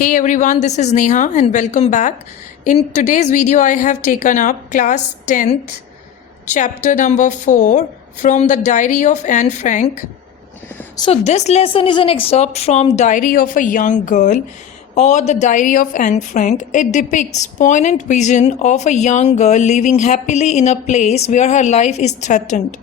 Hey everyone, this is Neha and welcome back. In today's video, I have taken up class 10th, chapter number 4 from the Diary of Anne Frank. So, this lesson is an excerpt from Diary of a Young Girl or the Diary of Anne Frank. It depicts poignant vision of a young girl living happily in a place where her life is threatened.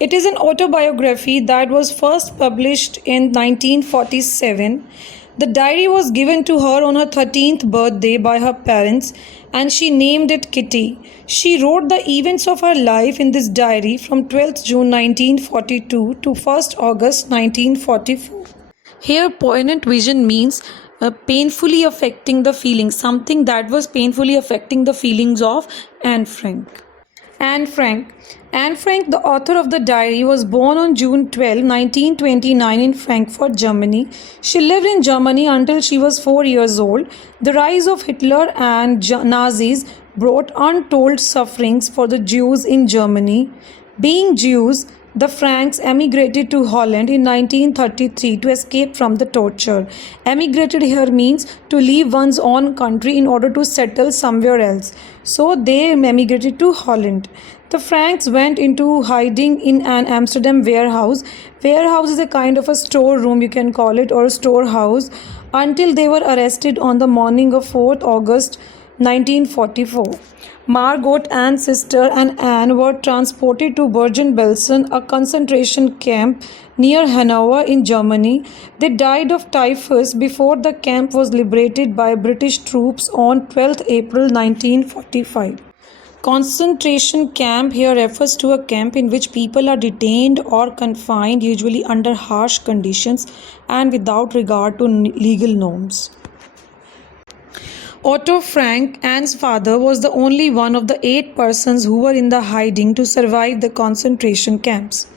It is an autobiography that was first published in 1947. The diary was given to her on her 13th birthday by her parents and she named it Kitty. She wrote the events of her life in this diary from 12th June 1942 to 1st August 1944. Here, poignant vision means painfully affecting the feelings, something that was painfully affecting the feelings of Anne Frank. Anne Frank. Anne Frank, the author of the diary, was born on June 12, 1929 in Frankfurt, Germany. She lived in Germany until she was 4 years old. The rise of Hitler and Nazis brought untold sufferings for the Jews in Germany. Being Jews, the Franks emigrated to Holland in 1933 to escape from the torture. Emigrated here means to leave one's own country in order to settle somewhere else. So they emigrated to Holland. The Franks went into hiding in an Amsterdam warehouse. Warehouse is a kind of a storeroom, you can call it, or a storehouse, until they were arrested on the morning of 4th August 1944. Margot, Anne's sister, and Anne were transported to Bergen-Belsen, a concentration camp near Hanover in Germany. They died of typhus before the camp was liberated by British troops on 12th April 1945. Concentration camp here refers to a camp in which people are detained or confined, usually under harsh conditions and without regard to legal norms. Otto Frank, Anne's father, was the only one of the 8 persons who were in the hiding to survive the concentration camps.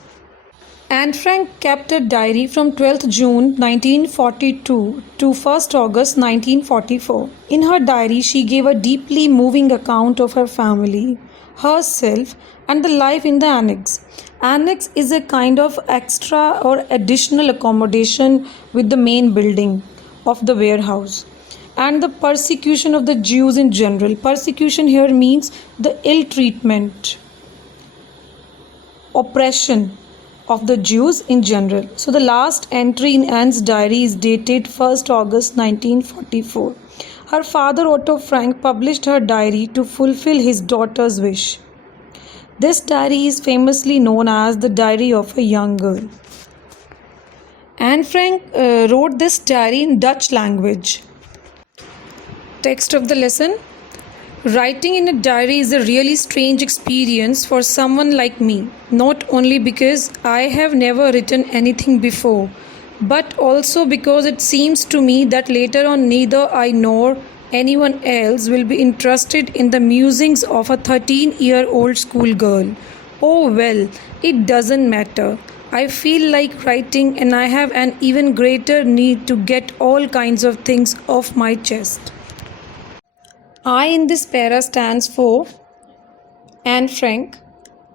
Anne Frank kept a diary from 12th June 1942 to 1st August 1944. In her diary, she gave a deeply moving account of her family, herself, and the life in the annex. Annex is a kind of extra or additional accommodation with the main building of the warehouse. And the persecution of the Jews in general. Persecution here means the ill treatment, oppression of the Jews in general. So the last entry in Anne's diary is dated 1st August 1944. Her father Otto Frank published her diary to fulfill his daughter's wish. This diary is famously known as the Diary of a Young Girl. Anne Frank wrote this diary in Dutch language. Text of the lesson. Writing in a diary is a really strange experience for someone like me, not only because I have never written anything before, but also because it seems to me that later on neither I nor anyone else will be interested in the musings of a 13-year-old schoolgirl. Oh well, it doesn't matter. I feel like writing and I have an even greater need to get all kinds of things off my chest. I in this para stands for Anne Frank,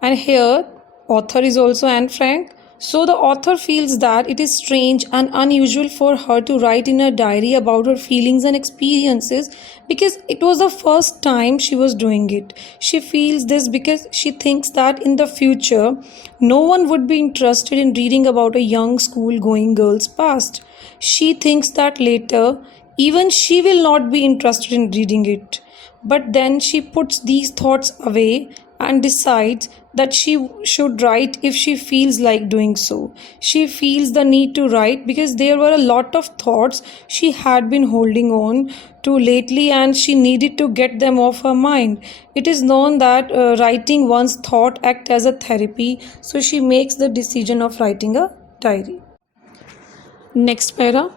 and here author is also Anne Frank. So the author feels that it is strange and unusual for her to write in her diary about her feelings and experiences because it was the first time she was doing it. She feels this because she thinks that in the future no one would be interested in reading about a young school-going girl's past. She thinks that later even she will not be interested in reading it. But then she puts these thoughts away and decides that she should write if she feels like doing so. She feels the need to write because there were a lot of thoughts she had been holding on to lately and she needed to get them off her mind. It is known that writing one's thought acts as a therapy, so she makes the decision of writing a diary. Next para.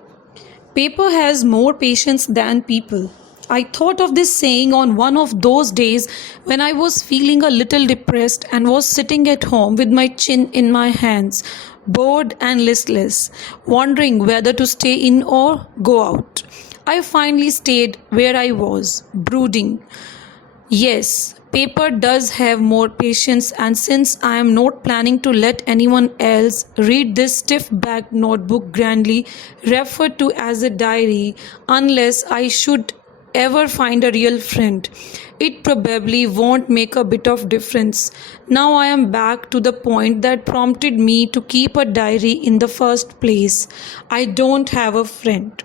Paper has more patience than people. I thought of this saying on one of those days when I was feeling a little depressed and was sitting at home with my chin in my hands, bored and listless, wondering whether to stay in or go out. I finally stayed where I was, brooding. Yes, paper does have more patience, and since I am not planning to let anyone else read this stiff backed notebook grandly referred to as a diary, unless I should ever find a real friend, it probably won't make a bit of difference. Now I am back to the point that prompted me to keep a diary in the first place. I don't have a friend.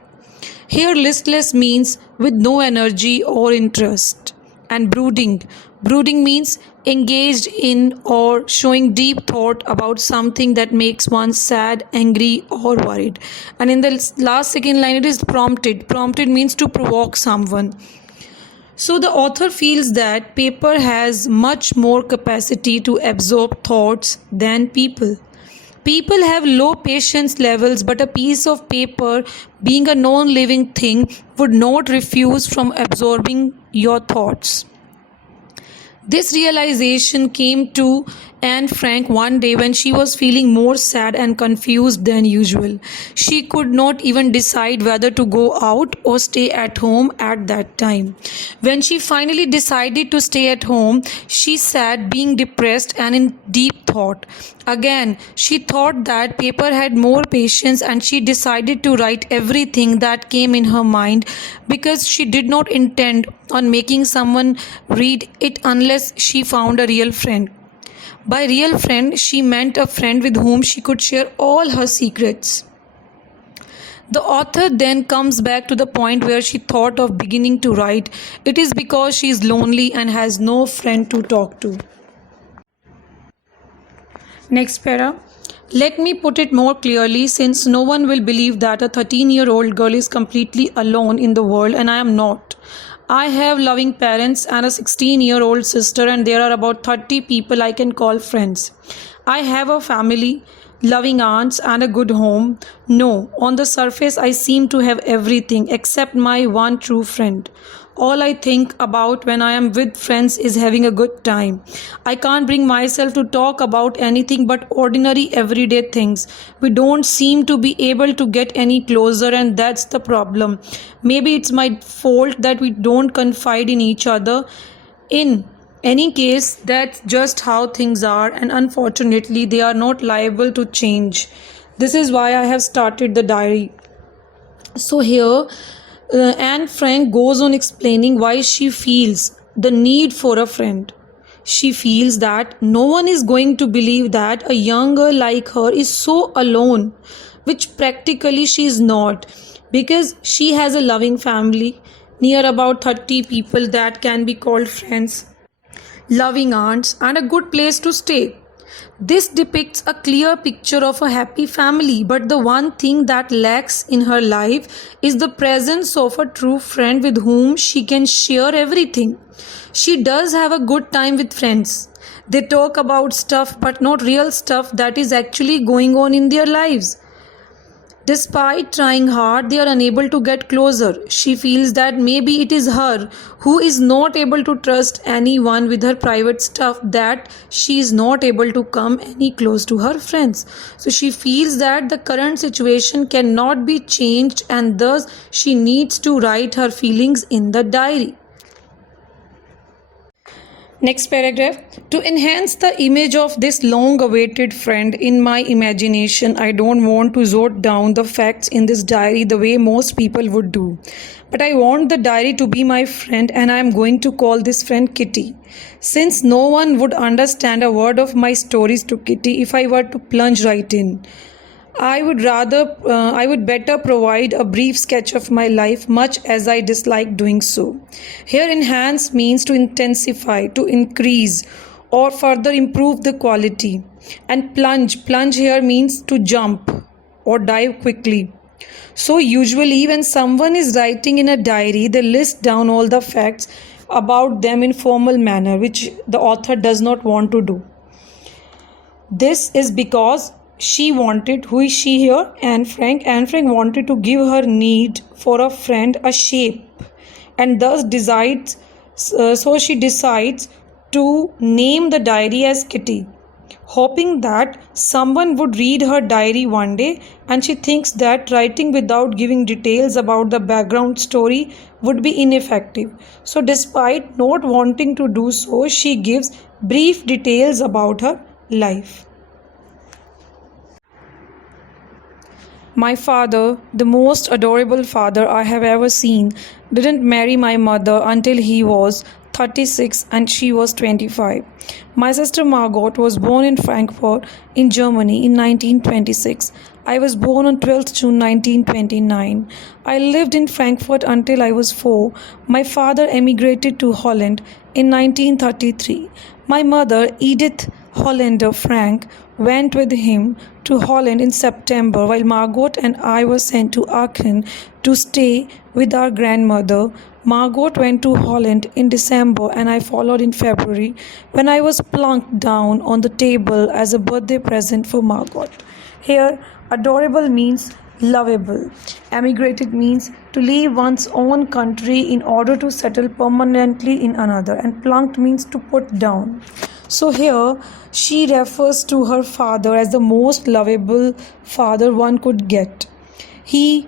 Here, listless means with no energy or interest. And brooding. Brooding means engaged in or showing deep thought about something that makes one sad, angry, or worried. And in the last second line, it is prompted. Prompted means to provoke someone. So the author feels that paper has much more capacity to absorb thoughts than people. People have low patience levels, but a piece of paper, being a non living thing, would not refuse from absorbing your thoughts. This realization came to Anne Frank one day when she was feeling more sad and confused than usual. She could not even decide whether to go out or stay at home at that time. When she finally decided to stay at home, she sat being depressed and in deep thought. Again, she thought that paper had more patience and she decided to write everything that came in her mind because she did not intend on making someone read it unless she found a real friend. By real friend, she meant a friend with whom she could share all her secrets. The author then comes back to the point where she thought of beginning to write. It is because she is lonely and has no friend to talk to. Next para. Let me put it more clearly since no one will believe that a 13-year-old girl is completely alone in the world, and I am not. I have loving parents and a 16-year-old sister, and there are about 30 people I can call friends. I have a family, loving aunts, and a good home. No, on the surface, I seem to have everything except my one true friend. All I think about when I am with friends is having a good time. I can't bring myself to talk about anything but ordinary everyday things. We don't seem to be able to get any closer, and that's the problem. Maybe it's my fault that we don't confide in each other. In any case, that's just how things are, and unfortunately, they are not liable to change. This is why I have started the diary. So, here, Anne Frank goes on explaining why she feels the need for a friend. She feels that no one is going to believe that a young girl like her is so alone, which practically she is not, because she has a loving family, near about 30 people that can be called friends, loving aunts, and a good place to stay. This depicts a clear picture of a happy family, but the one thing that lacks in her life is the presence of a true friend with whom she can share everything. She does have a good time with friends. They talk about stuff, but not real stuff that is actually going on in their lives. Despite trying hard, they are unable to get closer. She feels that maybe it is her who is not able to trust anyone with her private stuff, that she is not able to come any close to her friends. So she feels that the current situation cannot be changed, and thus she needs to write her feelings in the diary. Next paragraph. To enhance the image of this long awaited friend in my imagination, I don't want to jot down the facts in this diary the way most people would do. But I want the diary to be my friend, and I am going to call this friend Kitty. Since no one would understand a word of my stories to Kitty if I were to plunge right in. I would better provide a brief sketch of my life, much as I dislike doing so. Here, enhance means to intensify, to increase, or further improve the quality. And plunge here means to jump or dive quickly. So, usually, when someone is writing in a diary, they list down all the facts about them in formal manner, which the author does not want to do. This is because she wanted, who is she here? Anne Frank. Anne Frank wanted to give her need for a friend a shape, and thus decides. So she decides to name the diary as Kitty. hoping that someone would read her diary one day, and she thinks that writing without giving details about the background story would be ineffective. So, despite not wanting to do so, she gives brief details about her life. My father, the most adorable father I have ever seen, didn't marry my mother until he was 36 and she was 25. My sister Margot was born in Frankfurt in Germany in 1926. I was born on 12th June 1929. I lived in Frankfurt until I was 4. My father emigrated to Holland in 1933. My mother, Edith Hollander Frank, went with him to Holland in September, while Margot and I were sent to Aachen to stay with our grandmother. Margot went to Holland in December and I followed in February when I was plunked down on the table as a birthday present for Margot. Here, adorable means lovable. Emigrated means to leave one's own country in order to settle permanently in another, and plunked means to put down. So here she refers to her father as the most lovable father one could get. He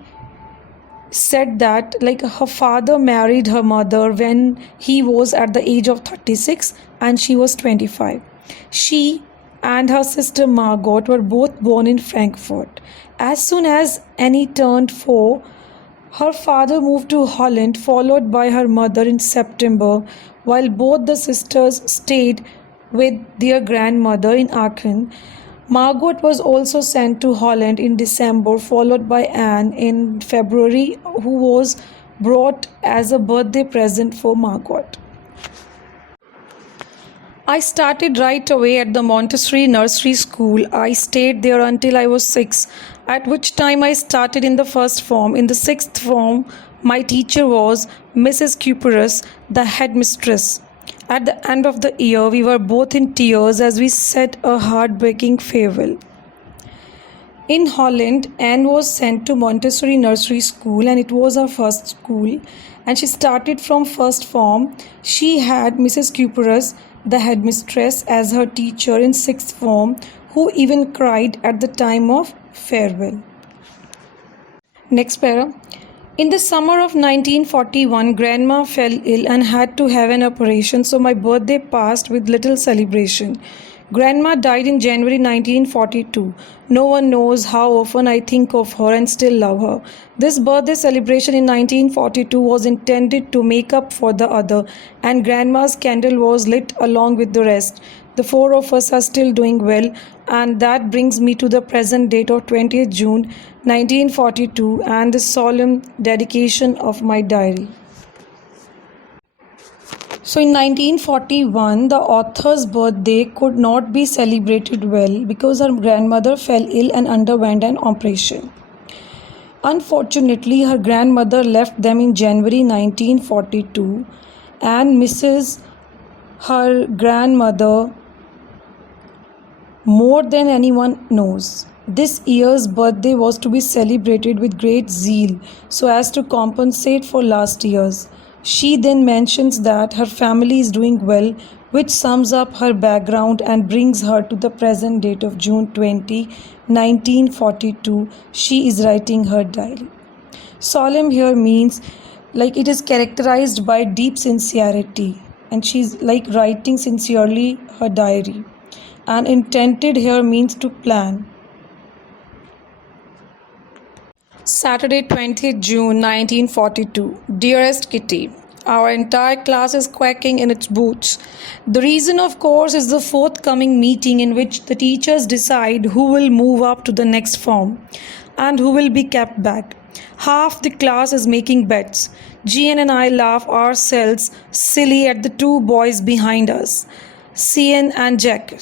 said that her father married her mother when he was at the age of 36 and she was 25. She and her sister Margot were both born in Frankfurt. As soon as Annie turned 4, her father moved to Holland, followed by her mother in September, while both the sisters stayed with their grandmother in Aachen. Margot was also sent to Holland in December, followed by Anne in February, who was brought as a birthday present for Margot. I started right away at the Montessori nursery school. I stayed there until I was 6, at which time I started in the first form. In the sixth form, my teacher was Mrs. Cuperus, the headmistress. At the end of the year, we were both in tears as we said a heartbreaking farewell. In Holland, Anne was sent to Montessori nursery school and it was her first school, and she started from first form. She had Mrs. Cuperus, the headmistress, as her teacher in sixth form, who even cried at the time of farewell. Next para. In the summer of 1941, Grandma fell ill and had to have an operation, so my birthday passed with little celebration. Grandma died in January 1942. No one knows how often I think of her and still love her. This birthday celebration in 1942 was intended to make up for the other, and Grandma's candle was lit along with the rest. The 4 of us are still doing well, and that brings me to the present date of 20th June 1942 and the solemn dedication of my diary. So in 1941, the author's birthday could not be celebrated well because her grandmother fell ill and underwent an operation. Unfortunately, her grandmother left them in January 1942 and misses her grandmother more than anyone knows. This year's birthday was to be celebrated with great zeal so as to compensate for last year's. She then mentions that her family is doing well, which sums up her background and brings her to the present date of June 20, 1942. She is writing her diary. Solemn here means it is characterized by deep sincerity, and she's writing sincerely her diary. And intended here means to plan. Saturday, 20th June 1942. Dearest Kitty, our entire class is quacking in its boots. The reason, of course, is the forthcoming meeting in which the teachers decide who will move up to the next form and who will be kept back. Half the class is making bets. Gian and I laugh ourselves silly at the 2 boys behind us, Cian and Jack,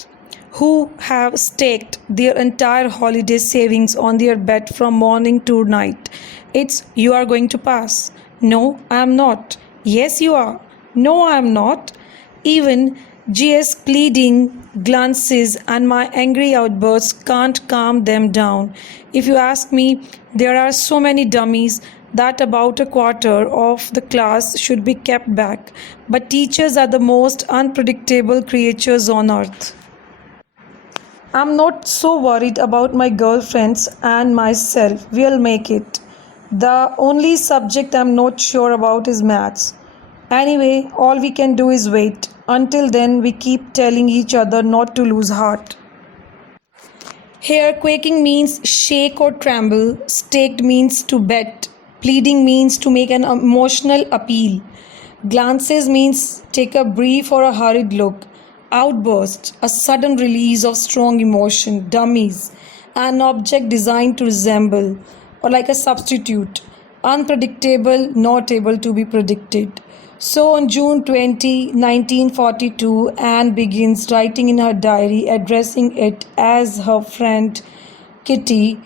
who have staked their entire holiday savings on their bet from morning to night. It's, you are going to pass. No, I am not. Yes, you are. No, I am not. Even GS pleading glances and my angry outbursts can't calm them down. If you ask me, there are so many dummies that about a quarter of the class should be kept back. But teachers are the most unpredictable creatures on earth. I'm not so worried about my girlfriends and myself. We'll make it. The only subject I'm not sure about is maths. Anyway, all we can do is wait. Until then, we keep telling each other not to lose heart. Here, quaking means shake or tremble, staked means to bet, pleading means to make an emotional appeal, glances means take a brief or a hurried look, outburst, a sudden release of strong emotion, dummies, an object designed to resemble, or like a substitute, unpredictable, not able to be predicted. So on June 20, 1942, Anne begins writing in her diary, addressing it as her friend Kitty.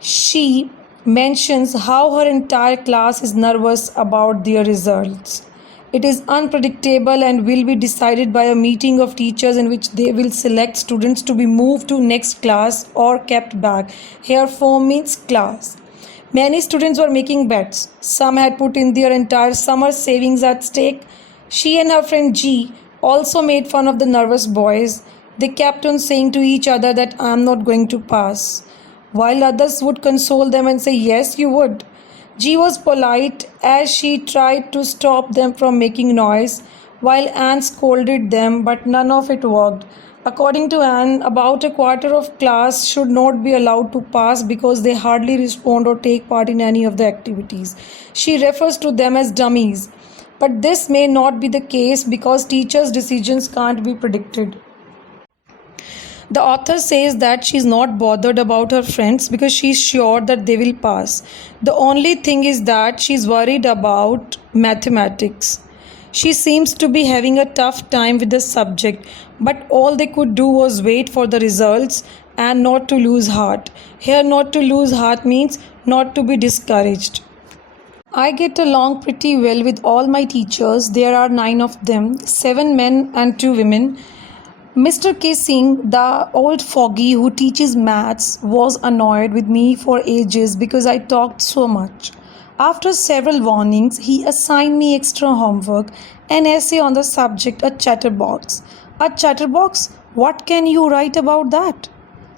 She mentions how her entire class is nervous about their results. It is unpredictable and will be decided by a meeting of teachers in which they will select students to be moved to next class or kept back. Here form means class. Many students were making bets. Some had put in their entire summer savings at stake. She and her friend G also made fun of the nervous boys. They kept on saying to each other that I am not going to pass, while others would console them and say, yes, you would. G was polite as she tried to stop them from making noise, while Anne scolded them, but none of it worked. According to Anne, about a quarter of class should not be allowed to pass because they hardly respond or take part in any of the activities. She refers to them as dummies. But this may not be the case because teachers' decisions can't be predicted. The author says that she's not bothered about her friends because she's sure that they will pass. The only thing is that she's worried about mathematics. She seems to be having a tough time with the subject, but all they could do was wait for the results and not to lose heart. Here, not to lose heart means not to be discouraged. I get along pretty well with all my teachers. There are 9 of them, 7 men and 2 women. Mr. Kissing, the old fogey who teaches maths, was annoyed with me for ages because I talked so much. After several warnings, he assigned me extra homework, an essay on the subject, a chatterbox. A chatterbox? What can you write about that?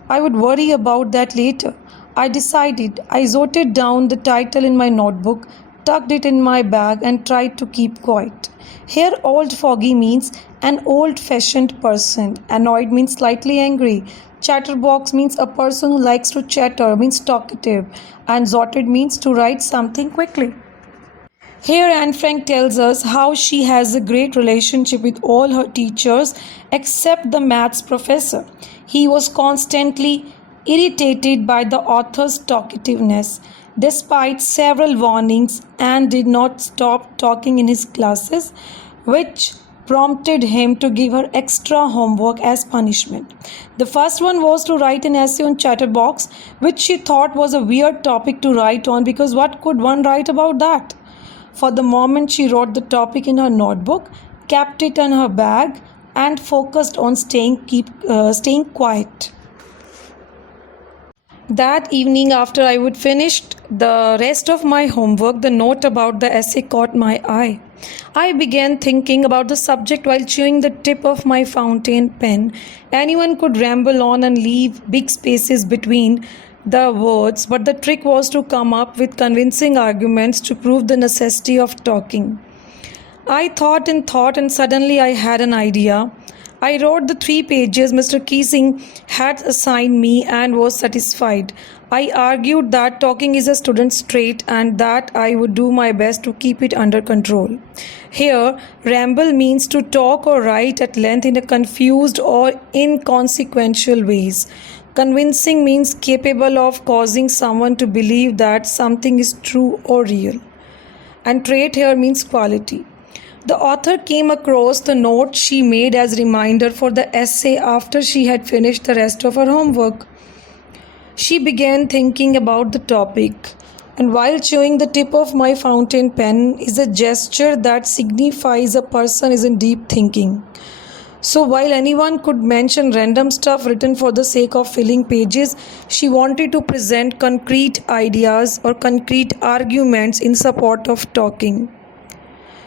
I would worry about that later. I decided. I jotted down the title in my notebook, tucked it in my bag, and tried to keep quiet. Here, old fogey means an old-fashioned person. Annoyed means slightly angry. Chatterbox means a person who likes to chatter, means talkative. And jotted means to write something quickly. Here Anne Frank tells us how she has a great relationship with all her teachers except the maths professor. He was constantly irritated by the author's talkativeness. Despite several warnings, Anne did not stop talking in his classes, which prompted him to give her extra homework as punishment. The first one was to write an essay on chatterbox, which she thought was a weird topic to write on because what could one write about that? For the moment, she wrote the topic in her notebook, kept it in her bag, and focused on staying quiet. That evening, after I would finished the rest of my homework, the note about the essay caught my eye. I began thinking about the subject while chewing the tip of my fountain pen. Anyone could ramble on and leave big spaces between the words, but the trick was to come up with convincing arguments to prove the necessity of talking. I thought and suddenly I had an idea. I wrote the 3 pages Mr. Keesing had assigned me and was satisfied. I argued that talking is a student's trait and that I would do my best to keep it under control. Here, ramble means to talk or write at length in a confused or inconsequential ways. Convincing means capable of causing someone to believe that something is true or real. And trait here means quality. The author came across the note she made as a reminder for the essay after she had finished the rest of her homework. She began thinking about the topic, and while chewing the tip of my fountain pen is a gesture that signifies a person is in deep thinking. So while anyone could mention random stuff written for the sake of filling pages, she wanted to present concrete ideas or concrete arguments in support of talking.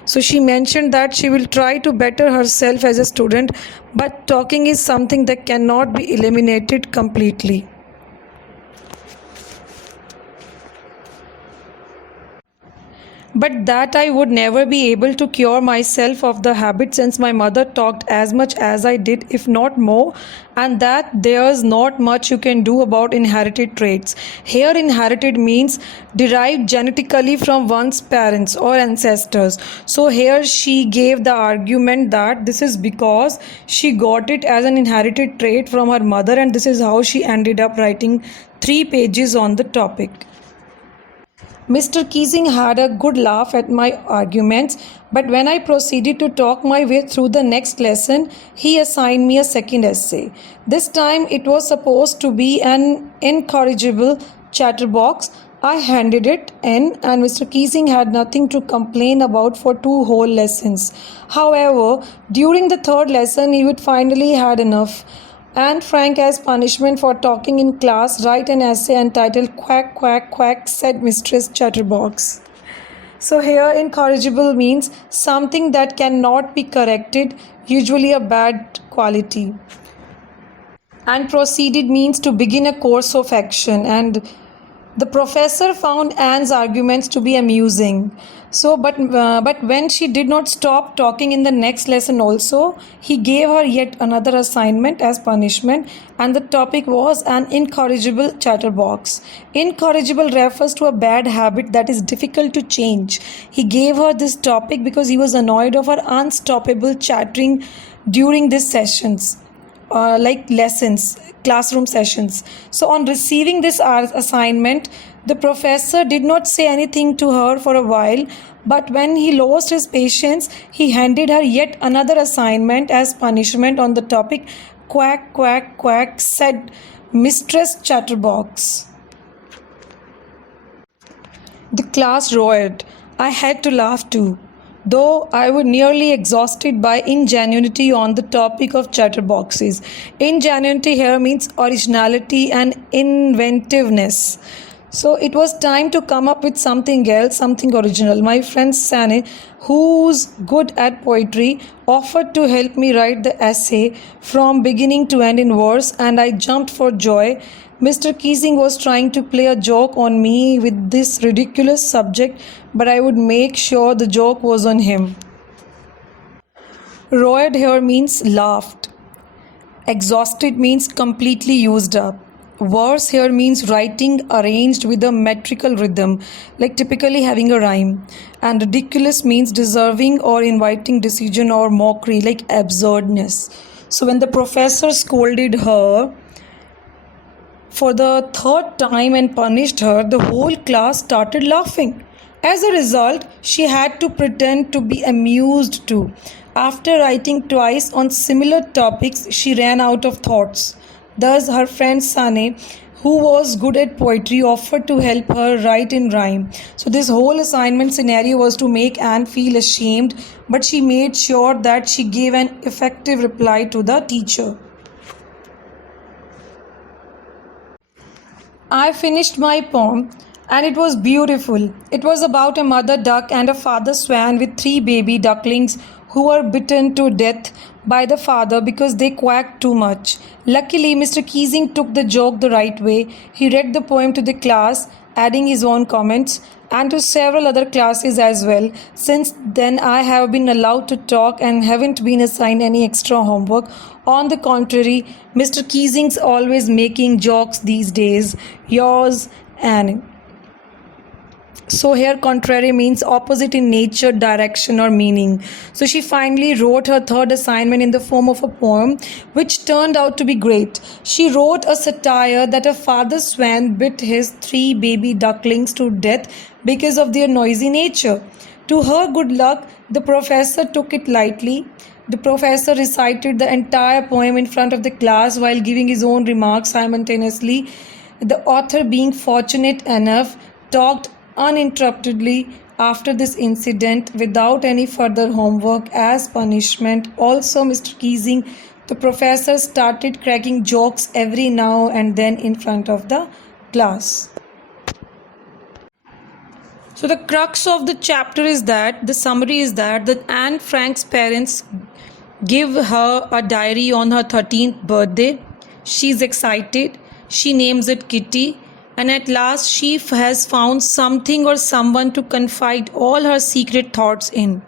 So she mentioned that she will try to better herself as a student, but talking is something that cannot be eliminated completely. But that I would never be able to cure myself of the habit since my mother talked as much as I did, if not more, and that there's not much you can do about inherited traits. Here, inherited means derived genetically from one's parents or ancestors. So, here she gave the argument that this is because she got it as an inherited trait from her mother, and this is how she ended up writing 3 pages on the topic. Mr. Keesing had a good laugh at my arguments, but when I proceeded to talk my way through the next lesson, he assigned me a second essay. This time it was supposed to be an incorrigible chatterbox. I handed it in, and Mr. Keesing had nothing to complain about for 2 whole lessons. However, during the third lesson, he would finally had enough. And Frank, as punishment for talking in class, write an essay entitled Quack, Quack, Quack, said Mistress Chatterbox. So, here incorrigible means something that cannot be corrected, usually a bad quality. And proceeded means to begin a course of action. And the professor found Anne's arguments to be amusing. But when she did not stop talking in the next lesson also, he gave her yet another assignment as punishment, and the topic was an incorrigible chatterbox. Incorrigible refers to a bad habit that is difficult to change. He gave her this topic because he was annoyed of her unstoppable chattering during these sessions. Like lessons, classroom sessions. So, on receiving this assignment, the professor did not say anything to her for a while, but when he lost his patience, he handed her yet another assignment as punishment on the topic Quack, Quack, Quack, said Mistress Chatterbox. The class roared. I had to laugh too, though I was nearly exhausted by ingenuity on the topic of chatterboxes. Ingenuity here means originality and inventiveness. So it was time to come up with something else, something original. My friend Sane, who's good at poetry, offered to help me write the essay from beginning to end in verse, and I jumped for joy. Mr. Keesing was trying to play a joke on me with this ridiculous subject, but I would make sure the joke was on him. Roared here means laughed. Exhausted means completely used up. Verse here means writing arranged with a metrical rhythm, like typically having a rhyme. And ridiculous means deserving or inviting decision or mockery, like absurdness. So when the professor scolded her for the third time and punished her, the whole class started laughing. As a result, she had to pretend to be amused too. After writing twice on similar topics, she ran out of thoughts. Thus, her friend Sane, who was good at poetry, offered to help her write in rhyme. So, this whole assignment scenario was to make Anne feel ashamed, but she made sure that she gave an effective reply to the teacher. I finished my poem and it was beautiful. It was about a mother duck and a father swan with 3 baby ducklings who were bitten to death by the father because they quacked too much. Luckily, Mr. Keesing took the joke the right way. He read the poem to the class, adding his own comments, and to several other classes as well. Since then, I have been allowed to talk and haven't been assigned any extra homework. On the contrary, Mr. Keesing's always making jokes these days. Yours, Anne. So here contrary means opposite in nature, direction or meaning. So she finally wrote her third assignment in the form of a poem which turned out to be great. She wrote a satire that a father swan bit his 3 baby ducklings to death because of their noisy nature. To her good luck, the professor took it lightly. The professor recited the entire poem in front of the class while giving his own remarks simultaneously. The author, being fortunate enough, talked uninterruptedly after this incident without any further homework as punishment. Also, Mr. Keesing, the professor, started cracking jokes every now and then in front of the class. So the crux of the chapter is that the summary is that Anne Frank's parents give her a diary on her 13th birthday. She's excited. She names it Kitty, and at last she has found something or someone to confide all her secret thoughts in.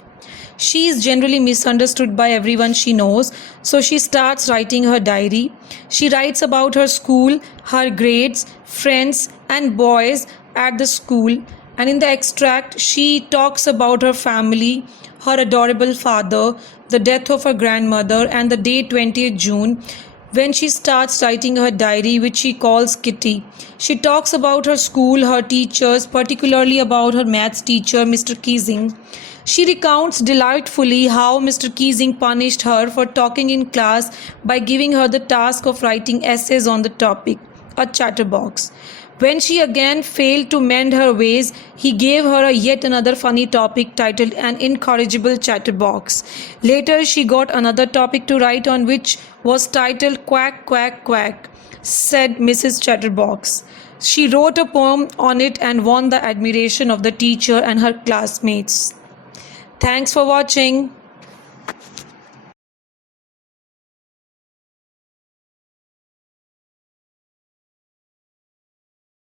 She is generally misunderstood by everyone she knows, so she starts writing her diary. She writes about her school, her grades, friends, and boys at the school. And in the extract, she talks about her family, her adorable father, the death of her grandmother, and the day 20th June when she starts writing her diary, which she calls Kitty. She talks about her school, her teachers, particularly about her maths teacher, Mr. Keesing. She recounts delightfully how Mr. Keesing punished her for talking in class by giving her the task of writing essays on the topic, a chatterbox. When she again failed to mend her ways, he gave her yet another funny topic titled An Incorrigible Chatterbox. Later, she got another topic to write on, which was titled Quack, Quack, Quack, said Mrs. Chatterbox. She wrote a poem on it and won the admiration of the teacher and her classmates. Thanks for watching.